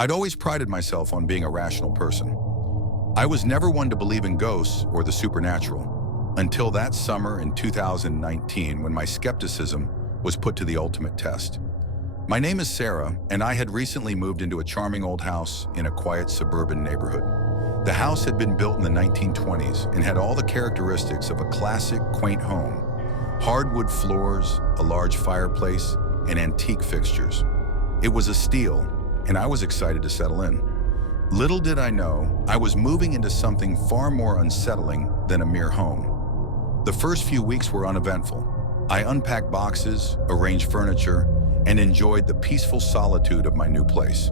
I'd always prided myself on being a rational person. I was never one to believe in ghosts or the supernatural, until that summer in 2019 when my skepticism was put to the ultimate test. My name is Sarah, and I had recently moved into a charming old house in a quiet suburban neighborhood. The house had been built in the 1920s and had all the characteristics of a classic, quaint home. Hardwood floors, a large fireplace, and antique fixtures. It was a steal, and I was excited to settle in. Little did I know, I was moving into something far more unsettling than a mere home. The first few weeks were uneventful. I unpacked boxes, arranged furniture, and enjoyed the peaceful solitude of my new place.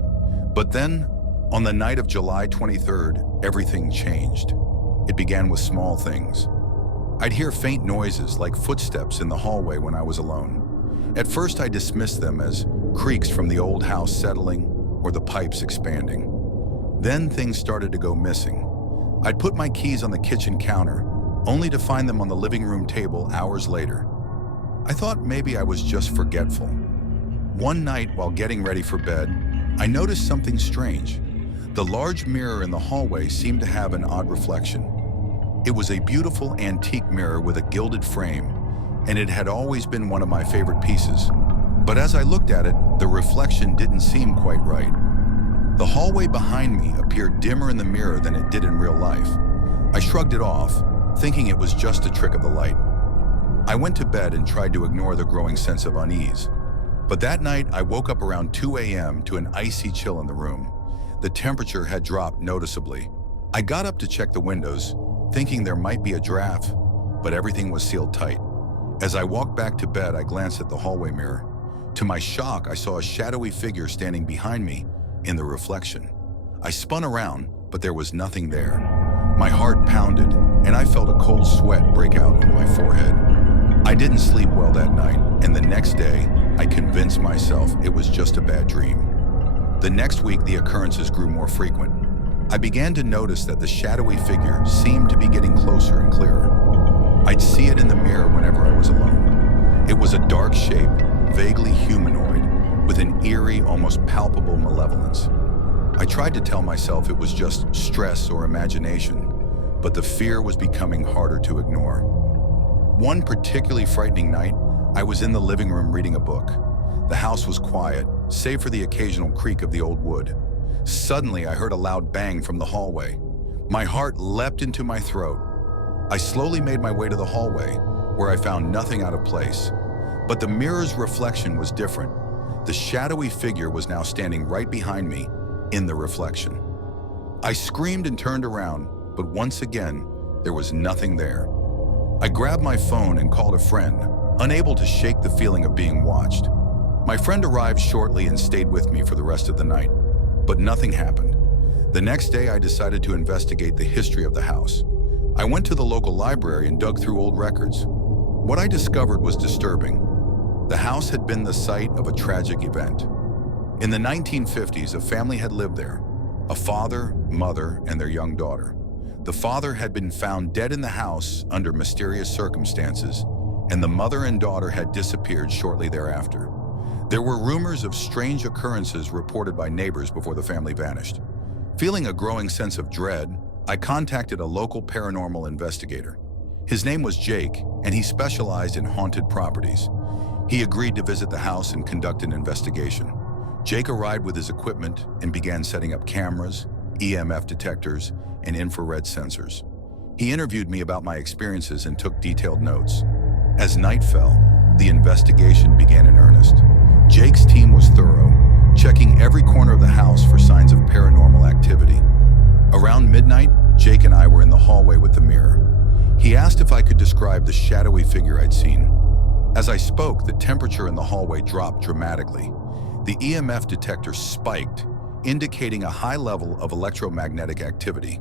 But then, on the night of July 23rd, everything changed. It began with small things. I'd hear faint noises like footsteps in the hallway when I was alone. At first, I dismissed them as creaks from the old house settling or the pipes expanding. Then things started to go missing. I'd put my keys on the kitchen counter, only to find them on the living room table hours later. I thought maybe I was just forgetful. One night, while getting ready for bed, I noticed something strange. The large mirror in the hallway seemed to have an odd reflection. It was a beautiful antique mirror with a gilded frame, and it had always been one of my favorite pieces. But as I looked at it, the reflection didn't seem quite right. The hallway behind me appeared dimmer in the mirror than it did in real life. I shrugged it off, thinking it was just a trick of the light. I went to bed and tried to ignore the growing sense of unease. But that night, I woke up around 2 a.m. to an icy chill in the room. The temperature had dropped noticeably. I got up to check the windows, thinking there might be a draft, but everything was sealed tight. As I walked back to bed, I glanced at the hallway mirror. To my shock, I saw a shadowy figure standing behind me in the reflection. I spun around, but there was nothing there. My heart pounded, and I felt a cold sweat break out on my forehead. I didn't sleep well that night, and the next day, I convinced myself it was just a bad dream. The next week, the occurrences grew more frequent. I began to notice that the shadowy figure seemed to be getting closer and clearer. I'd see it in the mirror whenever I was alone. It was a dark shape, vaguely humanoid, with an eerie, almost palpable malevolence. I tried to tell myself it was just stress or imagination, but the fear was becoming harder to ignore. One particularly frightening night, I was in the living room reading a book. The house was quiet, save for the occasional creak of the old wood. Suddenly, I heard a loud bang from the hallway. My heart leapt into my throat. I slowly made my way to the hallway, where I found nothing out of place. But the mirror's reflection was different. The shadowy figure was now standing right behind me, in the reflection. I screamed and turned around, but once again, there was nothing there. I grabbed my phone and called a friend, unable to shake the feeling of being watched. My friend arrived shortly and stayed with me for the rest of the night, but nothing happened. The next day, I decided to investigate the history of the house. I went to the local library and dug through old records. What I discovered was disturbing. The house had been the site of a tragic event. In the 1950s, a family had lived there, a father, mother, and their young daughter. The father had been found dead in the house under mysterious circumstances, and the mother and daughter had disappeared shortly thereafter. There were rumors of strange occurrences reported by neighbors before the family vanished. Feeling a growing sense of dread, I contacted a local paranormal investigator. His name was Jake, and he specialized in haunted properties. He agreed to visit the house and conduct an investigation. Jake arrived with his equipment and began setting up cameras, EMF detectors, and infrared sensors. He interviewed me about my experiences and took detailed notes. As night fell, the investigation began in earnest. Jake's team was thorough, checking every corner of the house for signs of paranormal activity. Around midnight, Jake and I were in the hallway with the mirror. He asked if I could describe the shadowy figure I'd seen. As I spoke, the temperature in the hallway dropped dramatically. The EMF detector spiked, indicating a high level of electromagnetic activity.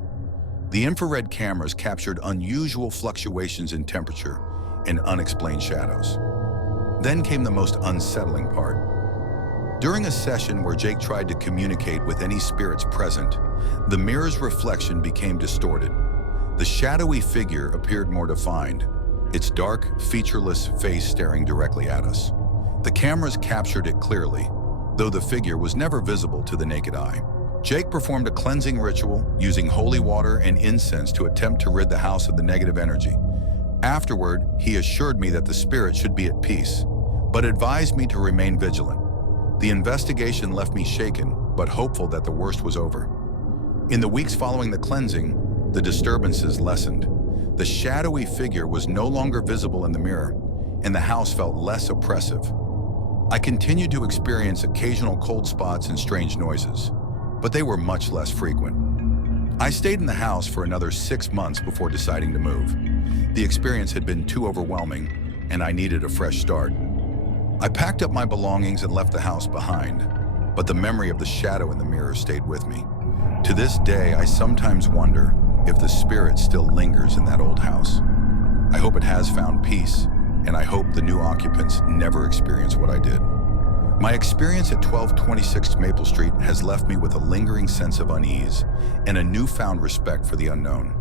The infrared cameras captured unusual fluctuations in temperature and unexplained shadows. Then came the most unsettling part. During a session where Jake tried to communicate with any spirits present, the mirror's reflection became distorted. The shadowy figure appeared more defined, its dark, featureless face staring directly at us. The cameras captured it clearly, though the figure was never visible to the naked eye. Jake performed a cleansing ritual using holy water and incense to attempt to rid the house of the negative energy. Afterward, he assured me that the spirit should be at peace, but advised me to remain vigilant. The investigation left me shaken, but hopeful that the worst was over. In the weeks following the cleansing, the disturbances lessened. The shadowy figure was no longer visible in the mirror, and the house felt less oppressive. I continued to experience occasional cold spots and strange noises, but they were much less frequent. I stayed in the house for another 6 months before deciding to move. The experience had been too overwhelming, and I needed a fresh start. I packed up my belongings and left the house behind, but the memory of the shadow in the mirror stayed with me. To this day, I sometimes wonder if the spirit still lingers in that old house. I hope it has found peace, and I hope the new occupants never experience what I did. My experience at 1226 Maple Street has left me with a lingering sense of unease and a newfound respect for the unknown.